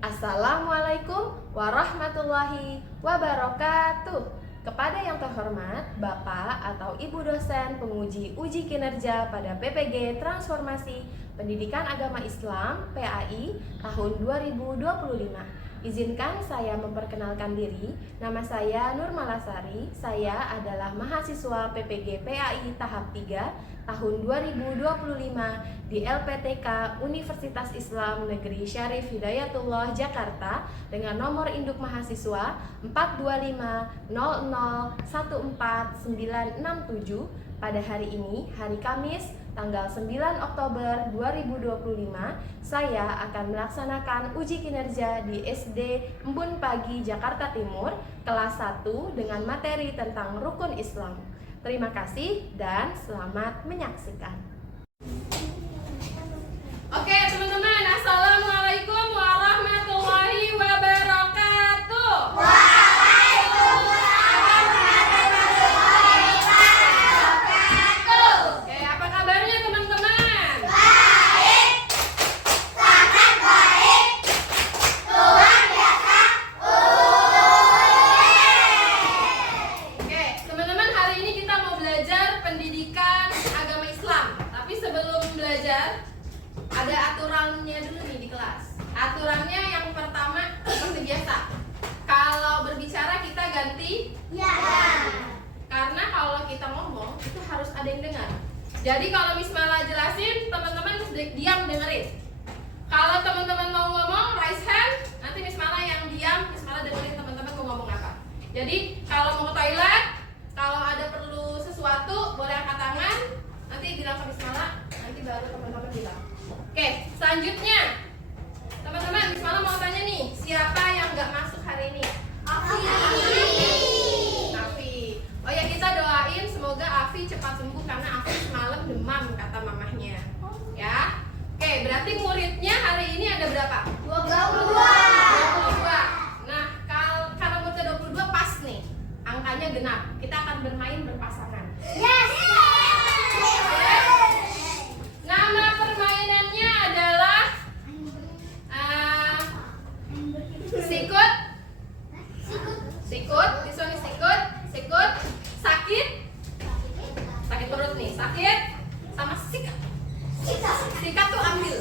Assalamualaikum warahmatullahi wabarakatuh. Kepada yang terhormat Bapak atau Ibu dosen penguji uji kinerja pada PPG Transformasi Pendidikan Agama Islam PAI tahun 2025. Izinkan saya memperkenalkan diri. Nama saya Nur Malasari. Saya adalah mahasiswa PPG PAI tahap 3 tahun 2025 di LPTK Universitas Islam Negeri Syarif Hidayatullah Jakarta dengan nomor induk mahasiswa 425001497. Pada hari ini, hari Kamis, tanggal 9 Oktober 2025, saya akan melaksanakan uji kinerja di SD Embun Pagi, Jakarta Timur, kelas 1 dengan materi tentang rukun Islam. Terima kasih dan selamat menyaksikan. Oke teman-teman, Assalamualaikum warahmatullahi wabarakatuh. Oke, apa kabarnya teman-teman? Baik, sangat baik. Luar biasa. Oke, teman-teman, hari ini kita mau belajar pendidikan agama Islam. Tapi sebelum belajar, ada aturannya dulu nih di kelas. Aturannya yang pertama seperti biasa. Kalau berbicara kita ganti Ya. karena kalau kita ngomong itu harus ada yang dengar. Jadi kalau Miss Mala jelasin, teman-teman diam dengerin. Kalau teman-teman mau ngomong, raise hand. Nanti Miss Mala yang diam, Miss Mala dengerin teman-teman mau ngomong apa. Jadi kalau mau ke toilet, kalau ada perlu sesuatu, boleh angkat tangan. Nanti bilang ke Miss Mala, nanti baru teman-teman bilang. Oke, selanjutnya teman-teman, Miss Mala mau tanya nih, siapa yang nggak masuk hari ini? Afi. Oh ya, kita doain semoga Afi cepat sembuh karena Afi semalam demam kata mamahnya. Ya. Oke, berarti muridnya hari ini ada berapa? 22. Nah, kalau muridnya 22 pas nih. Angkanya genap. Kita akan bermain berpasangan. Yes. Nama permainannya adalah sikut. Sikut, disuruh sikut. Sakit perut nih, sakit sama sikat. Sikat tuh ambil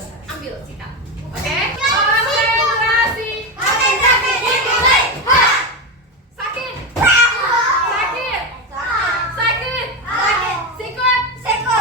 sikat. Oke? Konsentrasi. Dimulai. Sakit. Sikut. Sikut.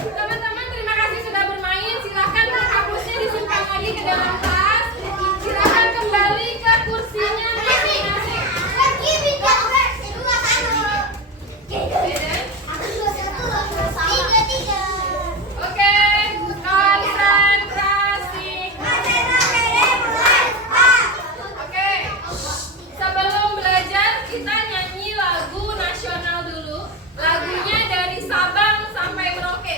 Teman-teman, terima kasih sudah bermain. Silakan hapusnya disimpan lagi ke dalam tas. Silakan kembali ke kursinya masing-masing. Oke, konsentrasi. Oke, sebelum belajar kita nyanyi lagu nasional dulu. Lagunya dari Sabang sampai Merauke.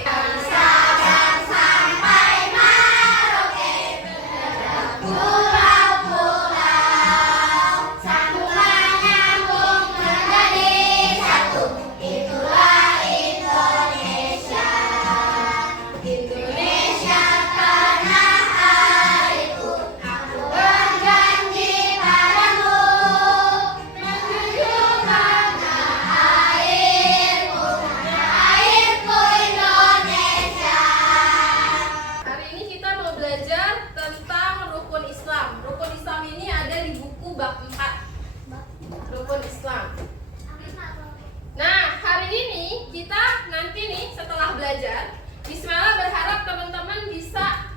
Indonesia tanah airku, aku berjanji padamu menjunjung tanah airku Indonesia. Hari ini kita mau belajar tentang rukun Islam. Rukun Islam ini ada di buku bab 4. Rukun Islam. Nah, hari ini kita nanti nih setelah belajar, Bismillah berharap teman-teman bisa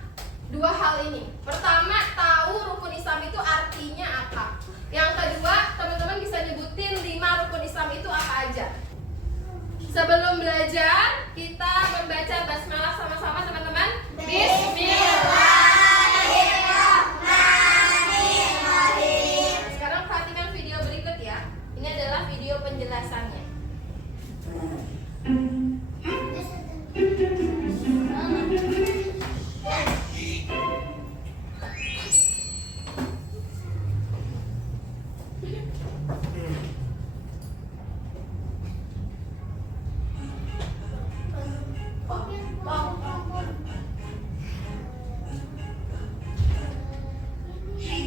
dua hal ini. Pertama, tahu rukun Islam itu artinya apa. Yang kedua, teman-teman bisa nyebutin 5 rukun Islam itu apa aja. Sebelum belajar, kita membaca basmalah sama-sama teman-teman. Bismillahirrahmanirrahim. Sekarang perhatikan video berikut ya. Ini adalah video penjelasannya. Hai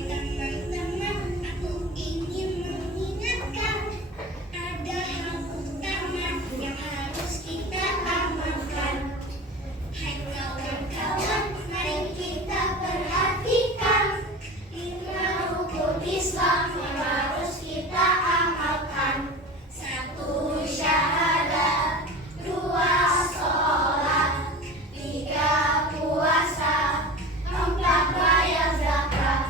teman-teman, aku ingin mengingatkan ada hal utama yang harus kita amalkan. Hai kawan-kawan, mari kita perhatikan 5 rukun Islam yang harus kita amalkan. 1. Syahadat, 2. Sholat, 3. Puasa, 4. Bayar zakat,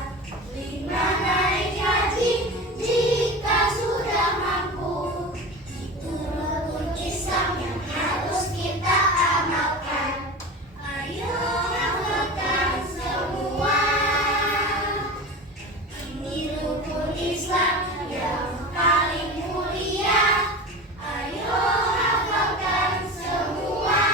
5. Naik haji jika sudah mampu. Itu rukun Islam yang harus kita amalkan. Ayo amalkan semua. Ini rukun Islam yang paling mulia. Ayo amalkan semua.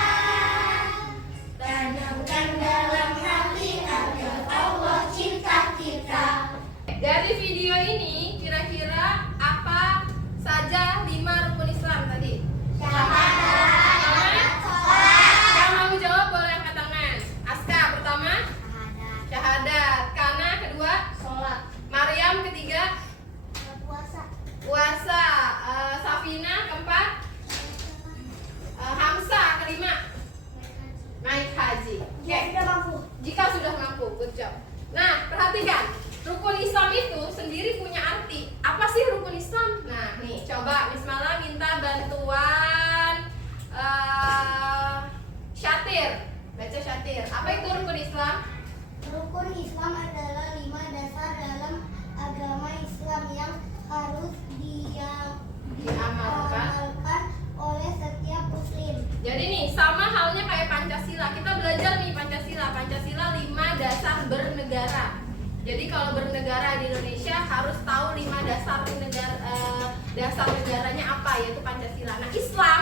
Tanamkan dalam hati agar Allah cinta kita. Dari video ini kira-kira apa saja 5 rukun Islam tadi? Syahadat, sholat, Yang mau jawab boleh angkat tangan. Aska pertama, syahadat. Kana kedua, sholat, Maryam ketiga, puasa, puasa. Safina keempat, Hamzah kelima, naik haji. Oke. sudah mampu. Jika sudah mampu, good job. Nah, perhatikan, rukun Islam itu sendiri punya arti. Apa sih rukun Islam? Nah, nih, coba Miss Mala minta bantuan Syatir. Baca Syatir. Apa itu rukun Islam? Rukun Islam adalah 5 dasar dalam agama Islam yang harus Diamalkan. diamalkan oleh setiap muslim. Jadi nih, sama halnya kayak Pancasila. Kita belajar nih Pancasila. Pancasila 5 dasar bernegara. Jadi kalau bernegara di Indonesia harus tahu 5 dasar dasar negaranya apa, yaitu Pancasila. Nah, Islam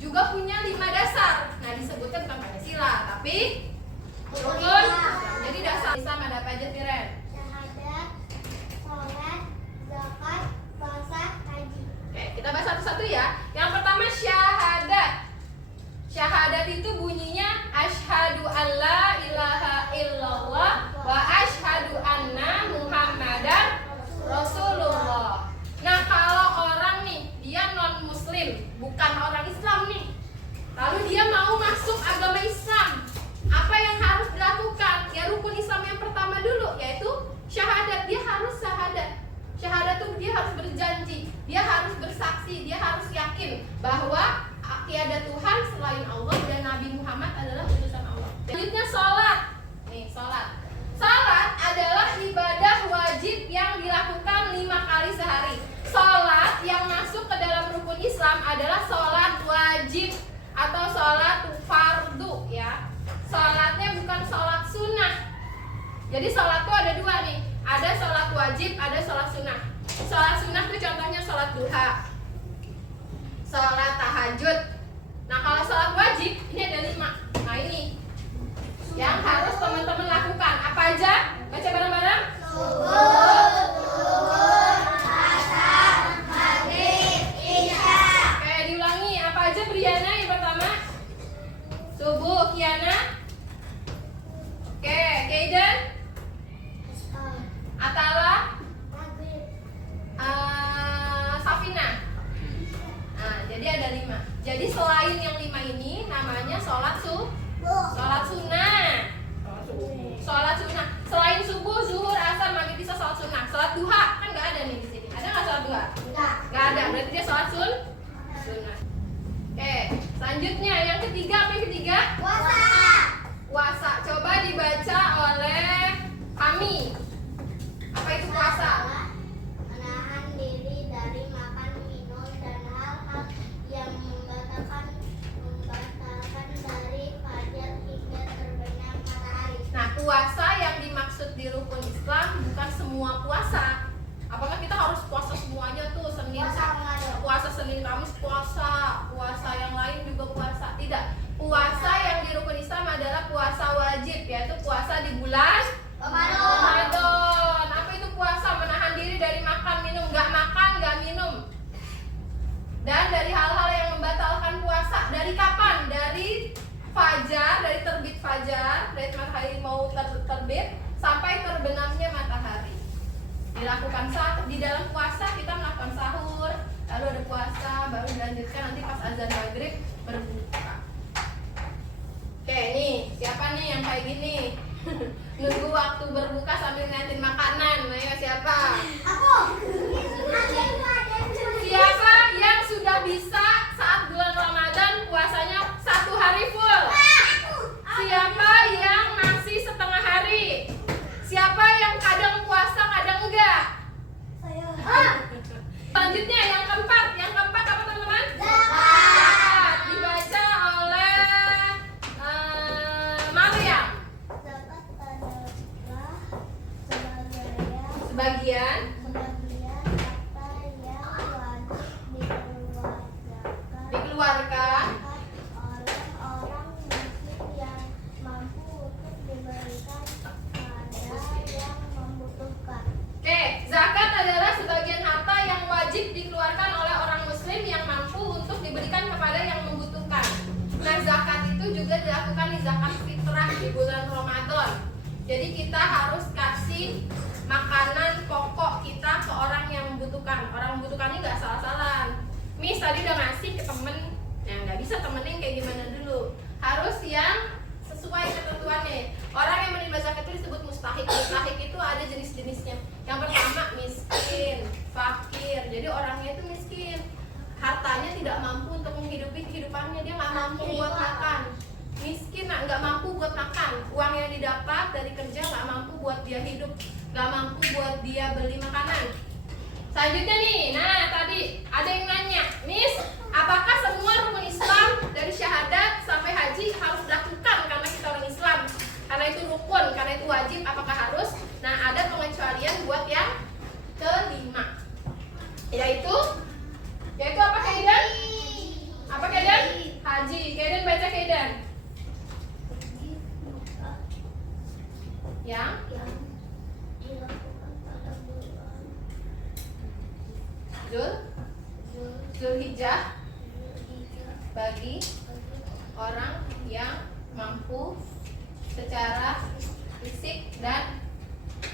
juga punya 5 dasar. Nah, disebutnya bukan Pancasila, tapi rukun. Jadi dasar Islam ada apa aja, Tiren? Syahadat, sholat, zakat, puasa, haji. Oke, kita bahas satu-satu ya. Yang pertama syahadat. Syahadat itu bunyinya asyhadu alla ilaha illallah wa asyhadu anna muhammadan rasulullah. Nah, kalau orang nih, dia non muslim, bukan orang Islam nih. Lalu dia mau masuk agama Islam. Apa yang harus dilakukan? Ya rukun Islam yang pertama dulu, yaitu syahadat. Dia harus syahadat. Syahadat itu dia harus berjanji, dia harus bersaksi, dia harus yakin bahwa tiada Tuhan selain Allah dan Nabi Muhammad adalah utusan Allah. Selanjutnya sholat. Nih, sholat. Sholat adalah ibadah wajib yang dilakukan 5 kali sehari. Sholat yang masuk ke dalam rukun Islam adalah sholat wajib atau sholat fardu ya. Sholatnya bukan sholat sunnah. Jadi sholat itu ada 2 nih. Ada sholat wajib, ada sholat sunnah. Sholat sunnah itu contohnya sholat duha, sholat tahajud. Nah, kalau sholat wajib ini ada 5. Nah, ini yang harus teman-teman lakukan. Apa aja? Baca bareng-bareng. Subuh, zuhur, asar, maghrib, isya. Oke, diulangi. Apa aja Briana yang pertama? Subuh, Kiana. Oke, Kaiden, Atala, Maghrib, Safina. Nah, jadi ada 5. Jadi selain yang 5 ini namanya sholat sholat sunnah. Sholat sunnah. Selain subuh, zuhur, asar, maghrib bisa sholat sunnah. Sholat duha kan nggak ada nih di sini. Ada nggak sholat duha? enggak. Nggak ada. Berarti dia sholat sunnah. Oke, selanjutnya yang ketiga apa yang ketiga? Puasa, Puasa. Coba dibaca oleh kami. Apa itu puasa? menahan diri dari makan, minum, dan hal-hal yang membatalkan dari fajar hingga terbenam matahari. Nah, puasa yang dimaksud di rukun Islam bukan semua puasa. Apakah kita harus puasa semuanya tuh Senin, puasa Senin, Kamis puasa, puasa yang lain juga puasa? Tidak. Puasa yang di rukun Islam adalah puasa wajib, yaitu puasa di bulan Ramadan. Apa itu puasa? Menahan fajar, dari terbit fajar, dari matahari mau terbit sampai terbenamnya matahari. Dilakukan di dalam puasa kita melakukan sahur, lalu ada puasa, baru dilanjutkan nanti pas azan maghrib berbuka. Oke, nih siapa nih yang kayak gini? Nunggu waktu berbuka sambil ngeliatin makanan. Ayo siapa? Aku. Siapa yang sudah bisa saat bulan Ramadan puasanya 1 hari full? Siapa yang masih setengah hari? Siapa yang kadang puasa kadang enggak? Saya. Selanjutnya yang keempat apa teman-teman? Zakat. Dibaca oleh Maryam. Zakat adalah Sebagian harta yang wajib dikeluarkan oleh orang miskin yang mampu untuk diberikan kepada yang membutuhkan. Oke, zakat adalah sebagian harta yang wajib dikeluarkan oleh orang muslim yang mampu untuk diberikan kepada yang membutuhkan. Nah, zakat itu juga dilakukan di zakat fitrah di bulan Ramadan. Jadi kita harus kasih makanan pokok kita ke orang yang membutuhkan. Orang membutuhkan ini nggak salah-salah. Miss tadi udah ngasih ke temen, ya nggak bisa temenin kayak gimana dulu. Harus yang sesuai ketentuannya. Orang yang menerima zakat itu disebut mustahik. Mustahik itu ada jenis-jenisnya. Yang pertama miskin, fakir. Jadi orangnya itu miskin, hartanya tidak mampu untuk menghidupi kehidupannya. Dia nggak mampu buat makan. Miskin, nggak mampu buat makan. Uang yang didapat dari kerja nggak mampu buat dia hidup, nggak mampu buat dia beli makanan. Selanjutnya nih, nah tadi ada yang nanya, Miss, apakah semua rukun Islam dari syahadat sampai haji harus dilakukan karena kita orang Islam? Karena itu rukun, karena itu wajib, apakah harus? Nah, ada pengecualian buat yang kelima, yaitu apa Kaidan? Apa Kaidan? Haji. Kaidan baca Kaidan. Yang dilakukan pada bulan Zulhijjah bagi orang yang mampu secara fisik dan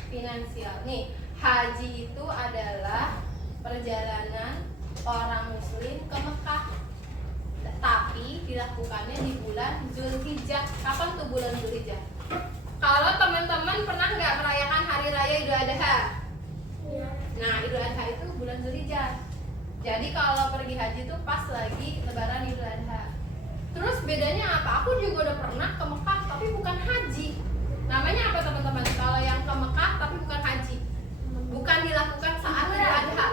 finansial. Nih, haji itu adalah perjalanan orang muslim ke Mekah, tapi dilakukannya di bulan Zulhijjah. Kapan tuh bulan Zulhijjah? Kalau teman-teman pernah nggak merayakan hari raya Idul Adha? Nah, Idul Adha itu bulan Zulhijjah. Jadi kalau pergi haji itu pas lagi Lebaran Idul Adha. Terus bedanya apa? Aku juga udah pernah ke Mekah tapi bukan haji. Namanya apa teman-teman? Kalau yang ke Mekah tapi bukan haji, bukan dilakukan saat Idul Adha.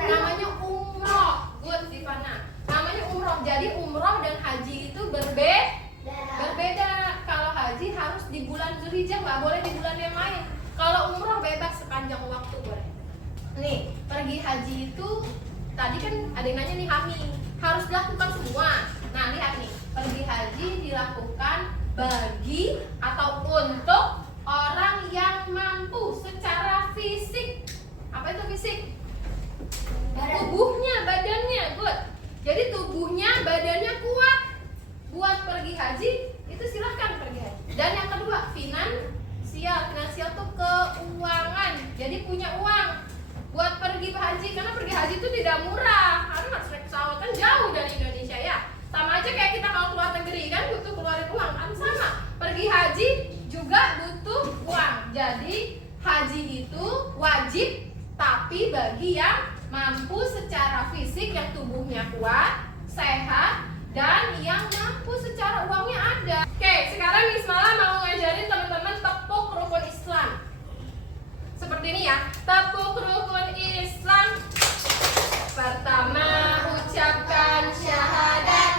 Namanya umroh. Good, Sivana. Namanya umroh. Jadi umroh dan haji itu berbeda. Kalau haji harus di bulan Zulhijjah, nggak boleh di bulan yang lain. Kalau umroh bebas sepanjang waktu boleh. Nih, pergi haji itu tadi kan ada yang nanya nih, Hami, harus dilakukan semua. Nah, lihat nih, pergi haji dilakukan bagi atau untuk orang yang mampu secara fisik. Apa itu fisik? Tubuhnya, badannya, good. Jadi tubuhnya, badannya kuat buat pergi haji, itu silahkan pergi haji. Dan yang kedua, finansial tuh keuangan. Jadi punya uang buat pergi haji, karena pergi haji itu tidak murah. Karena harus naik pesawat, kan jauh dari Indonesia ya. Sama aja kayak kita kalau keluar negeri kan butuh keluarin uang, kan sama. Pergi haji juga butuh uang. Jadi haji itu wajib, tapi bagi yang mampu secara fisik, yang tubuhnya kuat, sehat, dan yang mampu secara uangnya ada. Oke, sekarang Miss Mala mau ngajarin teman-teman tepuk rukun Islam. Seperti ini ya, tepuk rukun Islam. Pertama, ucapkan syahadat.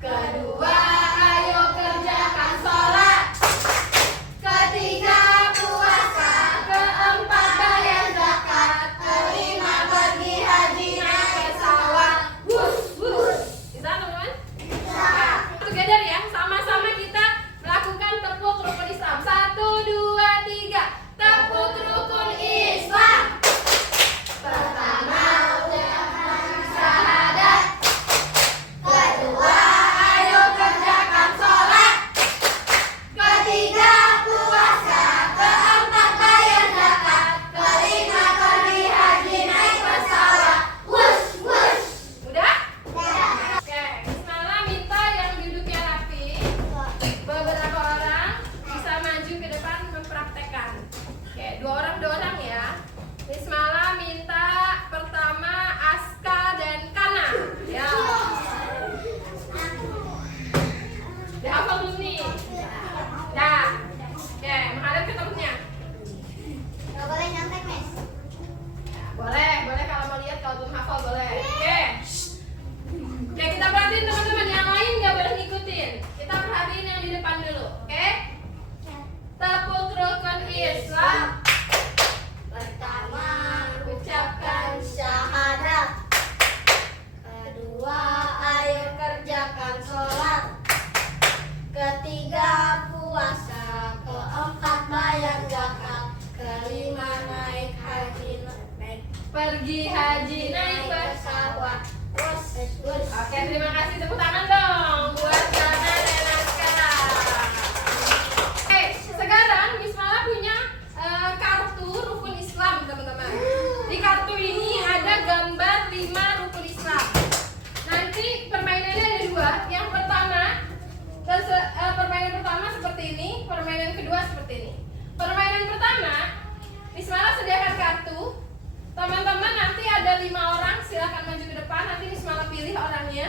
Kedua, ayo kerjakan sholat. Ketiga, puasa. Keempat, bayar zakat. Kelima, pergi haji naik pesawat. Bisa teman-teman? Nah, together ya, sama-sama kita melakukan tepuk rukun Islam. 1, 2, 3. Tepuk rukun Islam. haji, naik pesawat. Oke, terima kasih, tepuk tangan dong buat Jana dan Askara. Oke, sekarang Miss Mala punya kartu rukun Islam, teman-teman. Di kartu ini ada gambar 5 rukun Islam. Nanti permainannya ada 2. Yang pertama, permainan pertama seperti ini, permainan kedua seperti ini. Permainan pertama, Miss Mala sediakan kartu. Teman-teman nanti ada 5 orang, silahkan maju ke depan. Nanti Miss Mala pilih orangnya.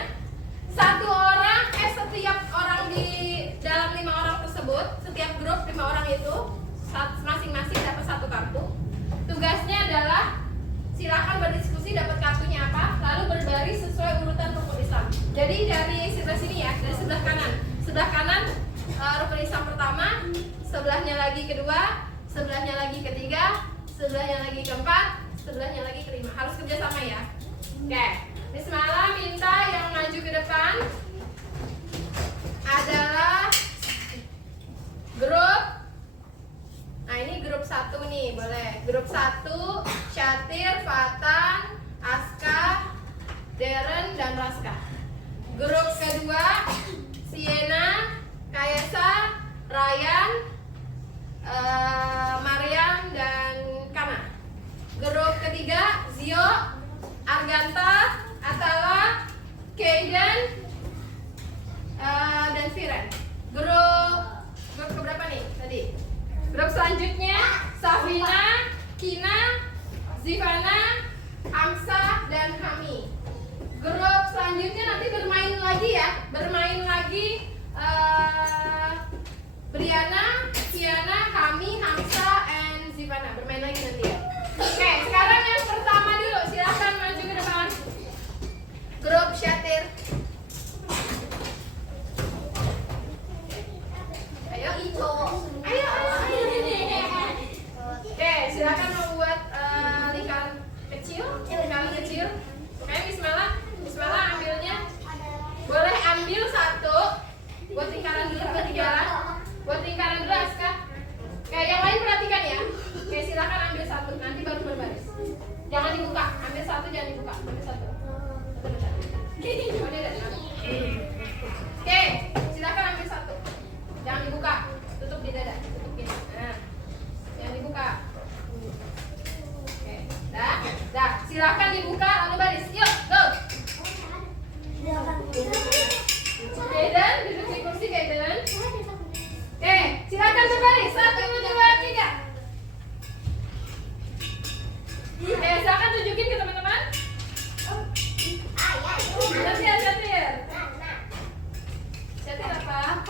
Setiap orang di dalam 5 orang tersebut, setiap grup 5 orang itu masing-masing dapat 1 kartu. Tugasnya adalah silahkan berdiskusi dapat kartunya apa, lalu berbaris sesuai urutan rukun Islam. Jadi dari sebelah sini ya, dari sebelah kanan. Sebelah kanan rukun Islam pertama, sebelahnya lagi kedua, sebelahnya lagi ketiga, sebelahnya lagi keempat, sebelahnya lagi kelima. Harus kerjasama ya. Oke, Miss Mala minta yang maju ke depan adalah grup. Nah ini grup 1 nih, boleh. Grup 1, Syatir, Fatan, Aska, Deren, dan Raska. Grup kedua, Siena, Kayesa, Ryan, Mariam, dan Kana. Grup ketiga, Zio, Arganta, Atala, Kaiden, dan Firen. Grup keberapa nih tadi? Grup selanjutnya, Safina, Kina, Zivana, Hamsa, dan Hami. Grup selanjutnya nanti bermain lagi ya, bermain lagi Briana, Kiana, Hami, Hamsa, and Zivana. Bermain lagi nanti ya. Oke, sekarang yang pertama dulu, silahkan maju ke depan. Grup Syatir. Ayo, ayo. Oke, silakan membuat lingkaran kecil, kecil. Oke, Miss Mala ambilnya. Boleh ambil 1. Buat lingkaran dulu, buat lingkaran dulu Aska. Oke, yang lain perhatikan ya. Oke, silakan ambil 1, nanti baru berbaris. Jangan dibuka, ambil 1 jangan dibuka, ambil 1. Oke, silakan ambil 1. Jangan dibuka, tutup di dada, tutup gini. Nah, jangan dibuka. Oke, dah, silakan dibuka lalu baris. Yuk, go. Kaiden, duduk di kursi Kaiden. Oke, silakan berbaris. 1, 2, 3. Oke, silakan tunjukin ke teman-teman. Syatir. Syatir apa?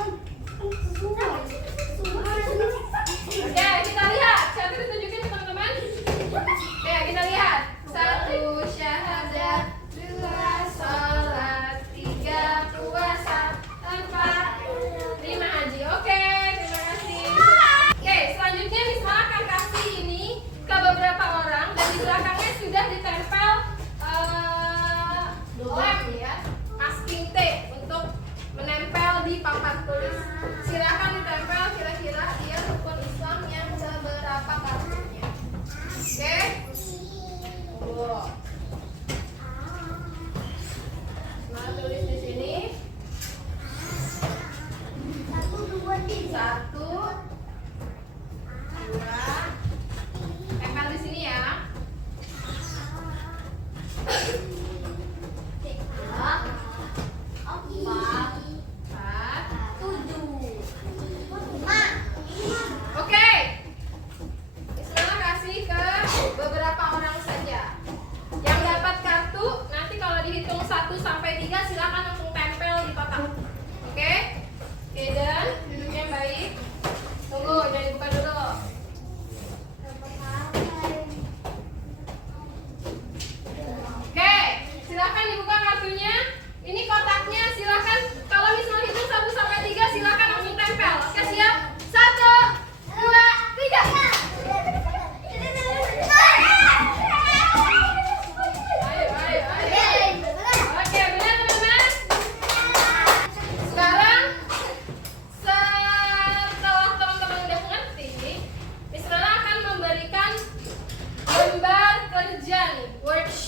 Oke, kita lihat. Syatir tunjukin ke teman-teman. Oke, kita lihat. 1 syahadat, 2 sholat, 3 puasa, 4 5 haji. Oke, terima kasih. Oke, selanjutnya Miss Mala akan kasih ini ke beberapa orang dan di belakangnya sudah ditempel lem ya, masking tape untuk menempel di papan tulis. Silakan ditempel kira-kira dia rukun Islam yang seberapa kartunya. Oke. Nah, tulis di sini. 1, 2. Tempel di sini ya. 4, 5. Oke. Bismillah, kasih ke beberapa orang saja. Yang dapat kartu nanti kalau dihitung 1 sampai 3 silakan langsung tempel di kotak. Oke? Dan duduknya baik. Tunggu, jangan dibuka dulu. Oke, silakan dibuka kartunya. Ini kotaknya, silakan kalau misalnya hitung 1 sampai 3 silakan langsung tempel. Oke, siap? 1, 2, 3. Oke, benar teman-teman. Sekarang setelah teman-teman udah mengerti, Miss Mala akan memberikan gambar kerja nih, worksheet.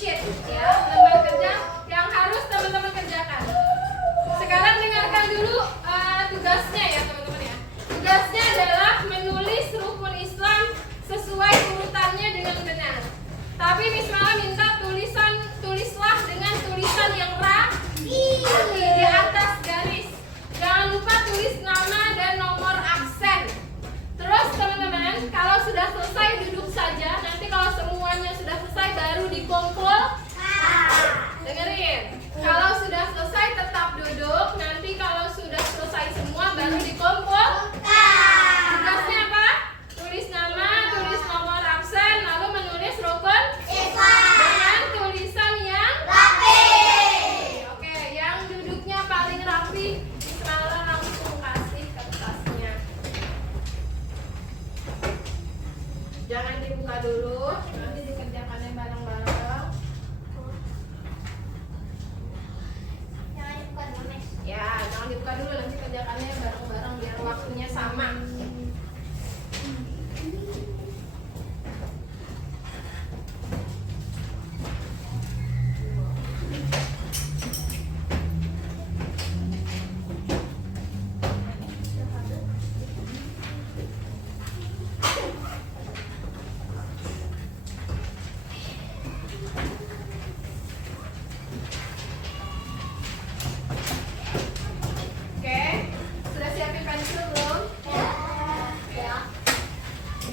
mengerjakannya bareng-bareng biar waktunya sama. Oke, sudah siapin pensil belum? Ya.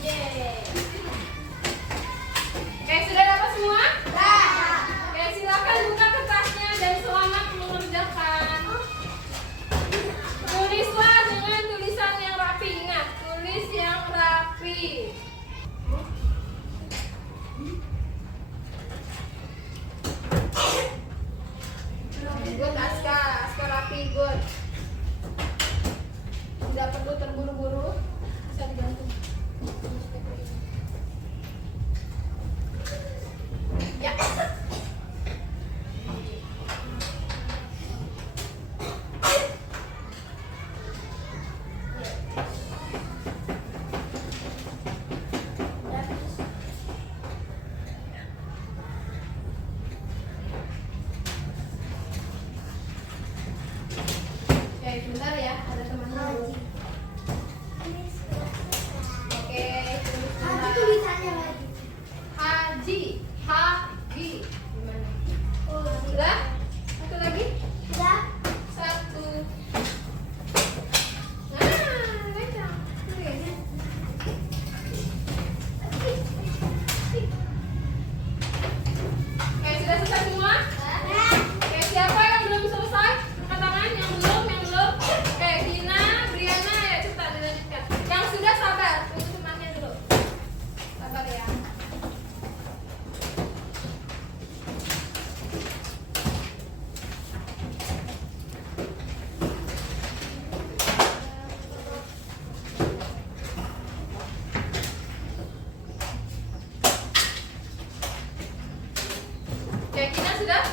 Yeay. Oke, sudah dapat semua? Oke, silakan buka kertasnya dan selamat mengerjakan. Tulislah dengan tulisan yang rapi. Ingat, tulis yang rapi. Good, Aska rapi, good. Tidak perlu terburu-buru, bisa dibantu. Ya. Oke, bentar ya, ada teman dulu. Oke, tulis Apa bentar. tulisannya lagi? Haji, Haji. Gimana? Sudah? Satu lagi? Sudah? Satu. Nah, baca. Tulis. Oke, sudah selesai semua? Oke, siapa yang belum selesai? Angkat tangan, yang belum, yang belum. Oke, Gina, Briana, ya cepat dilanjutkan. Yang sudah sabar, tunggu temannya dulu. Sabar ya. Oke, Gina sudah?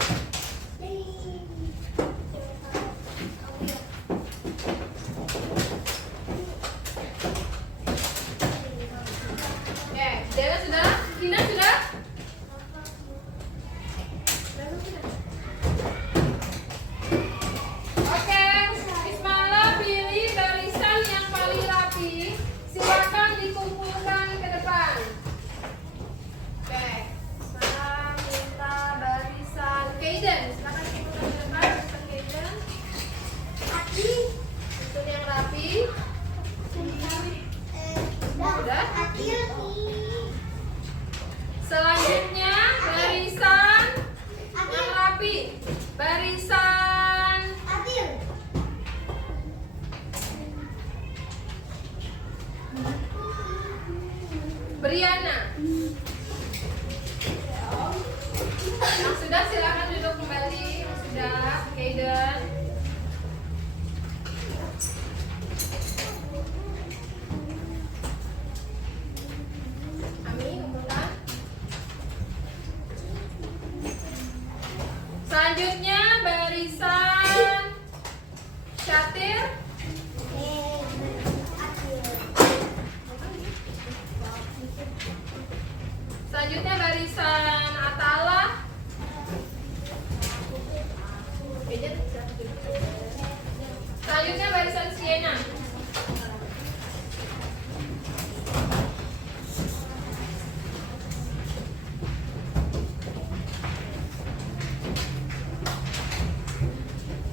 Oke, Dela sudah? Gina sudah? Oke, Ismaila pilih barisan yang paling rapi. Silakan dikumpulkan ke depan. Oke, Ismaila minta barisan Kaiden. Silakan dikumpulkan ke depan. Barisan Kaiden. Aki. Susun yang rapi. Sudah? Akil. Selanjutnya barisan yang rapi. Barisan Akil. Briana. Yang sudah silakan duduk kembali. Yang sudah, Kaiden. Ami, kumpulkan. Selanjutnya barisan Syatir. Akil. Selanjutnya barisan Atala. Selanjutnya barisan Siena.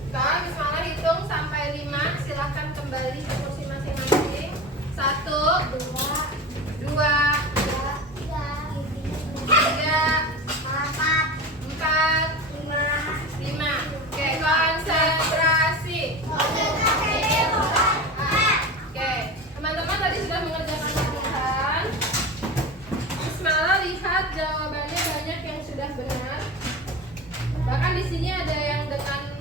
Sekarang Bismillah hitung sampai 5. Silahkan kembali ke kursi masing-masing. 1, 2, 3, 4, 5. Oke, konsentrasi. Oke, teman-teman tadi sudah mengerjakan latihan. Bismillah lihat jawabannya banyak yang sudah benar. Bahkan di sini ada yang dengan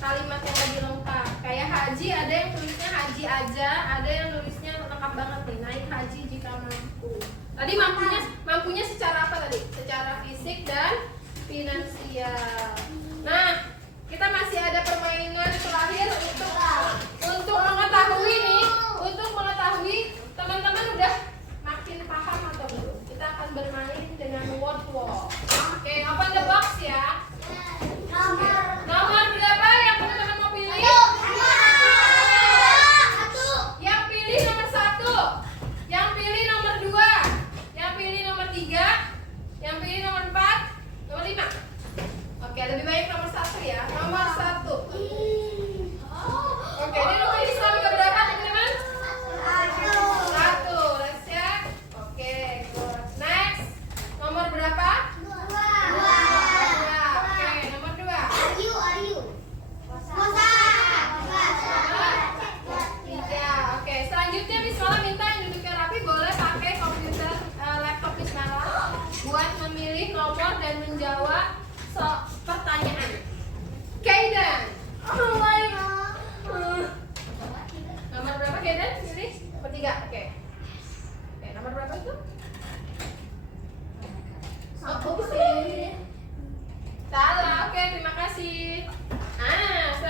kalimat yang lebih lengkap. Kayak haji ada yang tulisnya haji aja, ada yang nulisnya lengkap banget nih, naik haji jika mampu. Tadi mampunya secara apa tadi? Secara fisik dan finansial. Nah, kita masih ada permainan terakhir untuk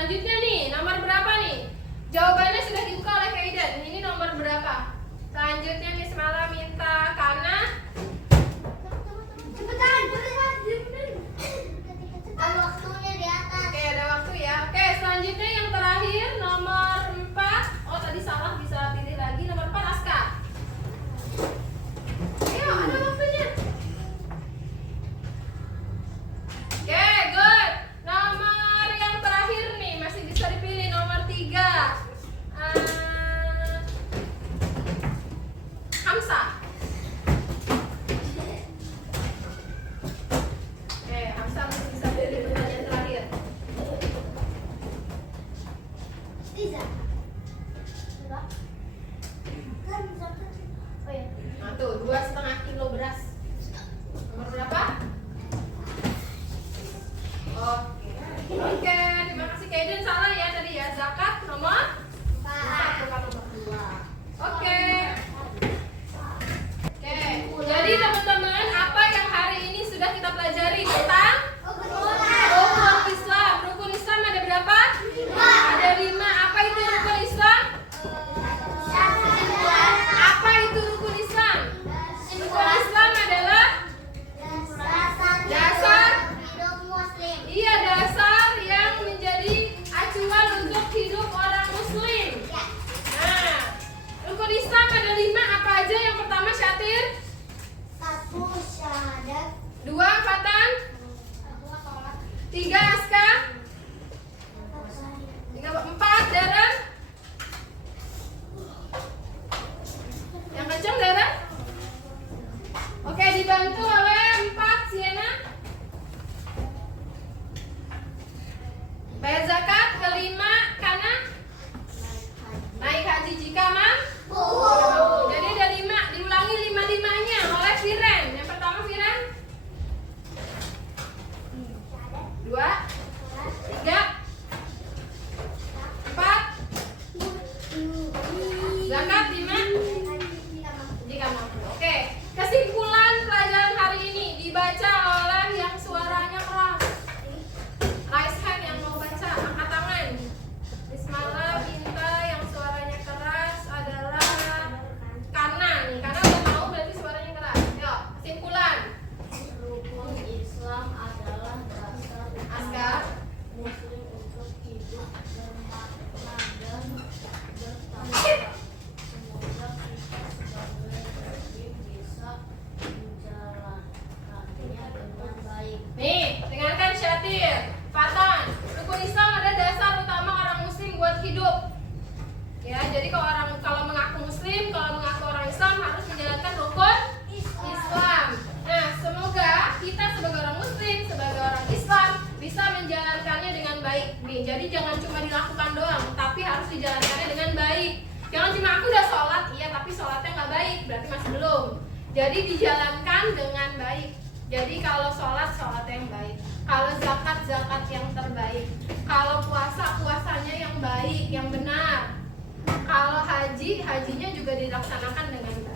Selanjutnya nih, nomor berapa nih? Jawabannya sudah dibuka oleh Kaiden. Ini nomor berapa? Selanjutnya Miss Mala minta Kana. Cepetan. Ada waktunya di atas. Oke, ada waktu ya. Oke, selanjutnya yang terakhir nomor 4. Oh, tadi salah, bisa pilih lagi. Nomor 4 Aska. Ayo, ada waktunya. Oke, good. Nomor yang terakhir nih, masih bisa dipilih nomor 3. Hamsa. Oke, Hamsa masih bisa pilih pertanyaan terakhir. Liza. Enggak. Kan zakat. Oh ya. Nah tuh, 2,5 kilo beras. Nomor berapa? Oke. Oke, terima kasih Kaiden. Salah ya tadi ya. Zakat nomor 4, bukan nomor 2. Oke. Oke. Jadi teman-teman, apa yang hari ini sudah kita pelajari tentang rukun Islam? Rukun Islam ada berapa? Ada 5. Apa itu rukun Islam? Apa itu rukun Islam? Rukun Islam adalah dasar. hidup muslim. Iya, dasar yang menjadi acuan untuk hidup orang muslim. Nah, rukun Islam ada 5. Apa aja? Yang pertama Syatir. 1 syahadat. 2 Fatan. 3 Aska. 4 Dara. Yang kencang Dara. Oke, dibantu oleh 4 Siena. Bayar zakat. Kelima Kana. Naik haji jika mampu. Jadi ada 5. Diulangi 5-5-nya oleh Firen. Yang pertama Firen. 2 3 4 zakat 5 jika mampu. Oke, kesimpulan pelajaran hari ini dibaca oleh yang suaranya keras. Raise hand yang mau baca, angkat tangan. Bismillah, minta yang suaranya keras adalah Kana nih. Karena udah tahu berarti suaranya keras. Yuk, kesimpulan. Rukun Islam adalah dasar Aska. muslim untuk hidup bermakna dan bertakwa. Semoga kita sebagai muslim bisa menjalankannya dengan baik. Nih, dengarkan Syatir. Fatan, rukun Islam ada dasar utama orang muslim buat hidup. Ya, jadi kalau mengaku muslim, kalau mengaku orang Islam harus menjalankan rukun Islam. Nah, semoga kita sebagai orang muslim, sebagai orang Islam bisa menjalankannya dengan baik. Nih, jadi jangan cuma dilakukan doang, tapi harus dijalankannya dengan baik. Jangan cuma aku udah sholat, iya tapi sholatnya nggak baik, berarti masih belum. Jadi dijalankan dengan baik. Jadi kalau sholat, sholat yang baik. Kalau zakat, zakat yang terbaik. Kalau puasa, puasanya yang baik, yang benar. Kalau haji, hajinya juga dilaksanakan dengan baik.